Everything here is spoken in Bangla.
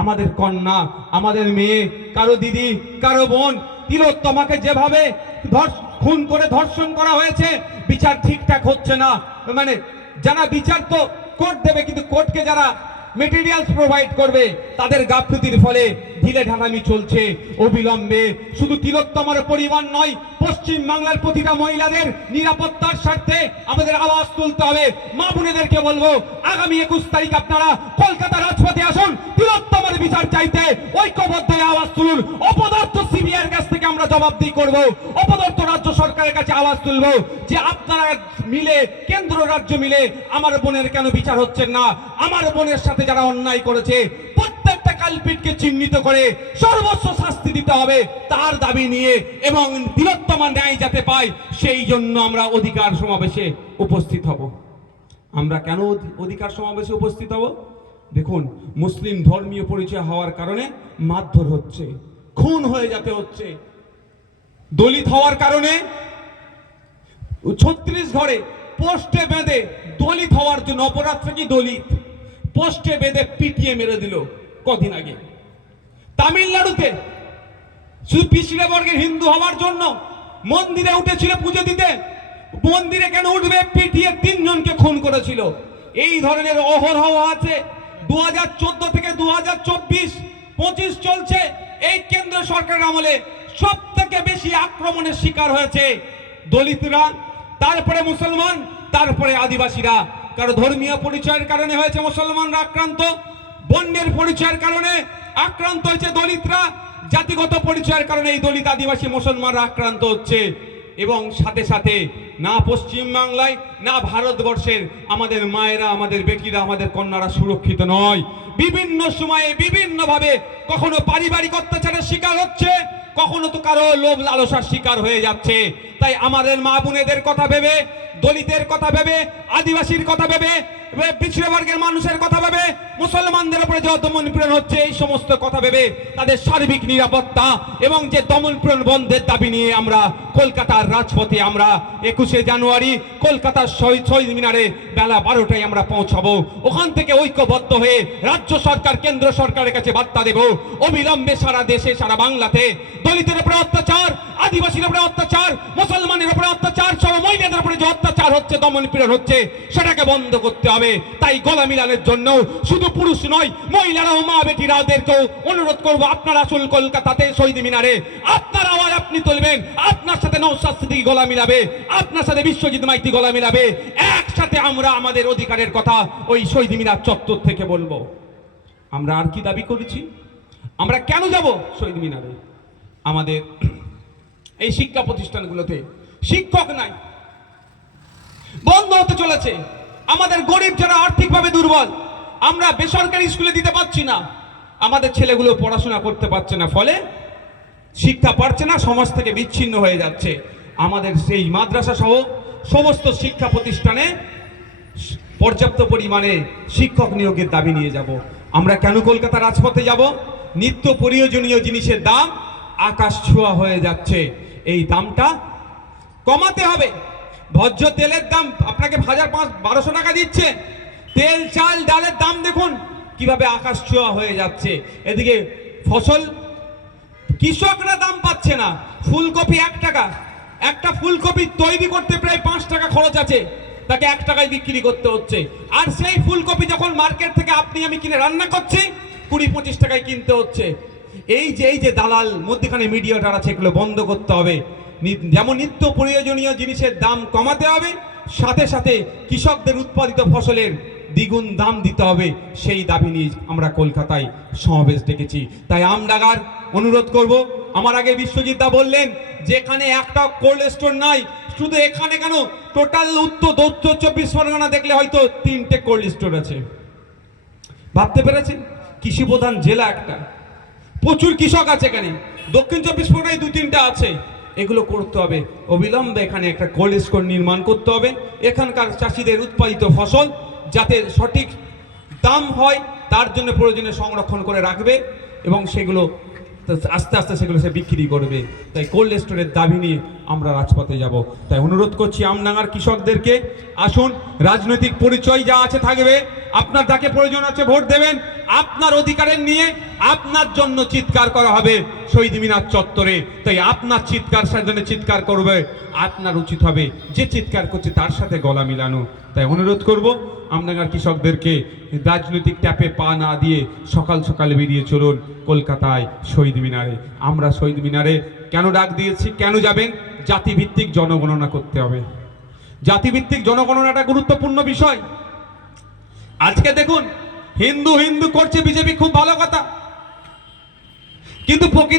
আমাদের কন্যা, আমাদের মেয়ে, কারো দিদি, কারো বোন তিলোত্তমাকে যেভাবে খুন করে ধর্ষণ করা হয়েছে, বিচার ঠিকঠাক হচ্ছে না। মানে যারা বিচার তো কোর্ট দেবে, কিন্তু কোর্টকে যারা মেটেরিয়ালস প্রোভাইড করবে তাদের গাফলতির ফলে ঢিলে ঢালামি চলছে। অবিলম্বে শুধু তিলোত্তমার পরিবার নয়, পশ্চিম বাংলার প্রতিটা মহিলাদের নিরাপত্তার স্বার্থে আমাদের আওয়াজ তুলতে হবে। মা বোনেদেরকে বলবো, আগামী 21 তারিখ আপনারা কলকাতা রাজপথে আসুন, তিলোত্তমার বিচার চাইতে ঐক্যবদ্ধ আওয়াজ তুলুন। অপদার্থ সিবিআইয়ের কাছ থেকে আমরা জবাবদিহি করব, অপদার্থ রাজ্য সরকারের কাছে আওয়াজ তুলবো যে আপনারা মিলে, কেন্দ্র রাজ্য মিলে আমার বোনের কেন বিচার হচ্ছে না। আমার বোনের সাথে যারা অন্যায় করেছে প্রত্যেকটা কালপিটকে চিহ্নিত করে সর্বোচ্চ শাস্তি দিতে হবে তার দাবি নিয়ে, এবং তিলোত্তমা ন্যায় যাতে পায় সেই জন্য আমরা অধিকার সমাবেশে উপস্থিত হব। আমরা কেন অধিকার সমাবেশে উপস্থিত হব? দেখুন, মুসলিম ধর্মীয় পরিচয় হওয়ার কারণে মারধর হচ্ছে, খুন হয়ে যেতে হচ্ছে। দলিত হওয়ার কারণে 36 ঘরে পোস্টে বেঁধে, দলিত হওয়ার জন্য, অপরাধ কি দলিত, পোস্টে বেঁধে পিটিয়ে মেরে দিল কদিন আগে। তামিলনাড়ুতে শুধু পিছিয়ে বর্গের হিন্দু হওয়ার জন্য মন্দিরে উঠেছিল পুজো দিতে, মন্দিরে কেন উঠবে, পিটিয়ে 3 জনকে খুন করেছিল। এই ধরনের অহরহ আছে। 2014 থেকে 2024-25 চলছে। এই কেন্দ্র সরকারের আমলে সব থেকে বেশি আক্রমণের শিকার হয়েছে দলিতরা, তারপরে মুসলমান, তারপরে আদিবাসীরা। কারণ ধর্মীয় পরিচয়ের কারণে হয়েছে মুসলমানরা আক্রান্ত, বর্ণের পরিচয়ের কারণে আক্রান্ত হয়েছে দলিতরা, জাতিগত পরিচয়ের কারণে এই দলিত, আদিবাসী, মুসলমানরা আক্রান্ত হচ্ছে। এবং সাথে সাথে না পশ্চিম বাংলায় না ভারতবর্ষের আমাদের মায়েরা, আমাদের বেটিরা, আমাদের কন্যারা সুরক্ষিত নয়। বিভিন্ন সময়ে বিভিন্নভাবে কখনো পারিবারিক অত্যাচারের শিকার হচ্ছে, কখনো তো কারো লোভ লালসার শিকার হয়ে যাচ্ছে। তাই আমাদের মা বোনেদের কথা ভেবে, দলিতের কথা ভেবে, আদিবাসীর কথা ভেবে, পিছিয়ে বর্গের মানুষের কথা ভেবে, মুসলমানদের উপরে যে দমন পীড়ন হচ্ছে এই সমস্ত কথা ভেবে তাদের সার্বিক নিরাপত্তা এবং যে দমন পীড়ন বন্ধের দাবি নিয়ে আমরা কলকাতার রাজপথে আমরা 21শে জানুয়ারি কলকাতার শহীদ মিনারে বেলা 12টায় আমরা পৌঁছাবো। ওখান থেকে ঐক্যবদ্ধ হয়ে রাজ্য সরকার, কেন্দ্র সরকারের কাছে বার্তা দেব, অবিলম্বে সারা দেশে, সারা বাংলাতে দলিতের উপরে অত্যাচার, আদিবাসীর উপরে অত্যাচার, মুসলমানের উপরে অত্যাচার, সব মহিলাদের উপরে যে অত্যাচার হচ্ছে, দমন পীড়ন হচ্ছে, সেটাকে বন্ধ করতে হবে। তাই গলা মিলানের জন্য শুধু পুরুষ নয়, মহিলারাও, মা বেটিরাদেরকেও অনুরোধ করবো, আপনারা আসুন কলকাতাতে শহীদ মিনারে, আপনার আওয়াজ আপনি তুলবেন, আপনার সাথে নওশাদ সিদ্দিকী গলা মিলাবে, আপনার সাথে বিশ্বজিৎ মাইতি গলা মিলাবে, একসাথে আমরা আমাদের অধিকারের কথা ওই শহীদ মিনার চত্বর থেকে বলবো। আমরা আর কি দাবি করেছি? আমরা কেন যাব শহীদ মিনারে? আমাদের এই শিক্ষা প্রতিষ্ঠানগুলোতে শিক্ষক নাই, বন্ধ হতে চলেছে। আমাদের গরিব যারা আর্থিকভাবে দুর্বল, আমরা বেসরকারি স্কুলে দিতে পারছি না, আমাদের ছেলেগুলো পড়াশোনা করতে পারছে না, ফলে শিক্ষা পাচ্ছে না, সমাজ থেকে বিচ্ছিন্ন হয়ে যাচ্ছে। আমাদের সেই মাদ্রাসা সহ সমস্ত শিক্ষা প্রতিষ্ঠানে পর্যাপ্ত পরিমাণে শিক্ষক নিয়োগের দাবি নিয়ে যাব। আমরা কেন কলকাতা রাজপথে যাব? নিত্য প্রয়োজনীয় জিনিসের দাম আকাশ ছোঁয়া হয়ে যাচ্ছে, এই দামটা কমাতে হবে। ভোজ্য তেলের দাম আপনাকে 1200 টাকা দিচ্ছে, তেল, চাল, ডালের দাম দেখুন কিভাবে আকাশ ছোঁয়া হয়ে যাচ্ছে। এদিকে ফসল, কৃষকরা দাম পাচ্ছে না। ফুলকপি 1 টাকা, একটা ফুলকপি তৈরি করতে প্রায় 5 টাকা খরচ আছে, তাকে 1 টাকায় বিক্রি করতে হচ্ছে। আর সেই ফুলকপি যখন মার্কেট থেকে আপনি আমি কিনে রান্না করছি 20-25 টাকায় কিনতে হচ্ছে। এই যে দালাল মধ্যখানে মিডিয়াটার আছে, এগুলো বন্ধ করতে হবে। যেমন নিত্য প্রয়োজনীয় জিনিসের দাম কমাতে হবে, সাথে সাথে কৃষকদের উৎপাদিত ফসলের দ্বিগুণ দাম দিতে হবে। সেই দাবি নিয়ে আমরা কলকাতায় সমাবেশ ডেকেছি। তাই আমডাঙ্গার অনুরোধ করব, আমার আগে বিশ্বজিৎ দা বললেন যেখানে একটা কোল্ড স্টোর নাই, শুধু এখানে কেন টোটাল উত্তর 24 পরগনা দেখলে হয়তো 3টে কোল্ড স্টোর আছে। ভাবতে পেরেছেন? কৃষি প্রধান জেলা একটা, প্রচুর কৃষক আছে এখানে, দক্ষিণ 24 পরগনায় 2-3টা আছে। এগুলো করতে হবে, অবিলম্বে এখানে একটা কোল্ড স্টোর নির্মাণ করতে হবে। এখানকার চাষিদের উৎপাদিত ফসল যাতে সঠিক দাম হয় তার জন্য প্রয়োজনে সংরক্ষণ করে রাখবে এবং সেগুলো আস্তে আস্তে সেগুলো সে বিক্রি করবে। তাই কোল্ড স্টোরের দাবি নিয়ে আমরা রাজপথে যাব। তাই অনুরোধ করছি আমডাঙ্গার কৃষকদেরকে, আসুন, রাজনৈতিক পরিচয় যা আছে থাকবে, আপনার যাকে প্রয়োজন আছে ভোট দেবেন, আপনার অধিকারের নিয়ে আপনার জন্য চিৎকার করা হবে শহীদ মিনার চত্বরে। তাই আপনার চিৎকার সাথে চিৎকার করবে, আপনার উচিত হবে যে চিৎকার করছে তার সাথে গলা মিলানো। তাই অনুরোধ করব আপনার কৃষকদেরকে রাজনৈতিক ট্যাপে পা না দিয়ে সকাল সকাল বেরিয়ে চলুন কলকাতায় শহীদ মিনারে। আমরা শহীদ মিনারে কেন ডাক দিয়েছি, কেন যাবেন? জাতিভিত্তিক জনগণনা করতে হবে। জাতিভিত্তিক জনগণনাটা গুরুত্বপূর্ণ বিষয়। আজকে দেখুন হিন্দু হিন্দু করছে বিজেপি, খুব ভালো কথা, কিন্তু প্রকৃত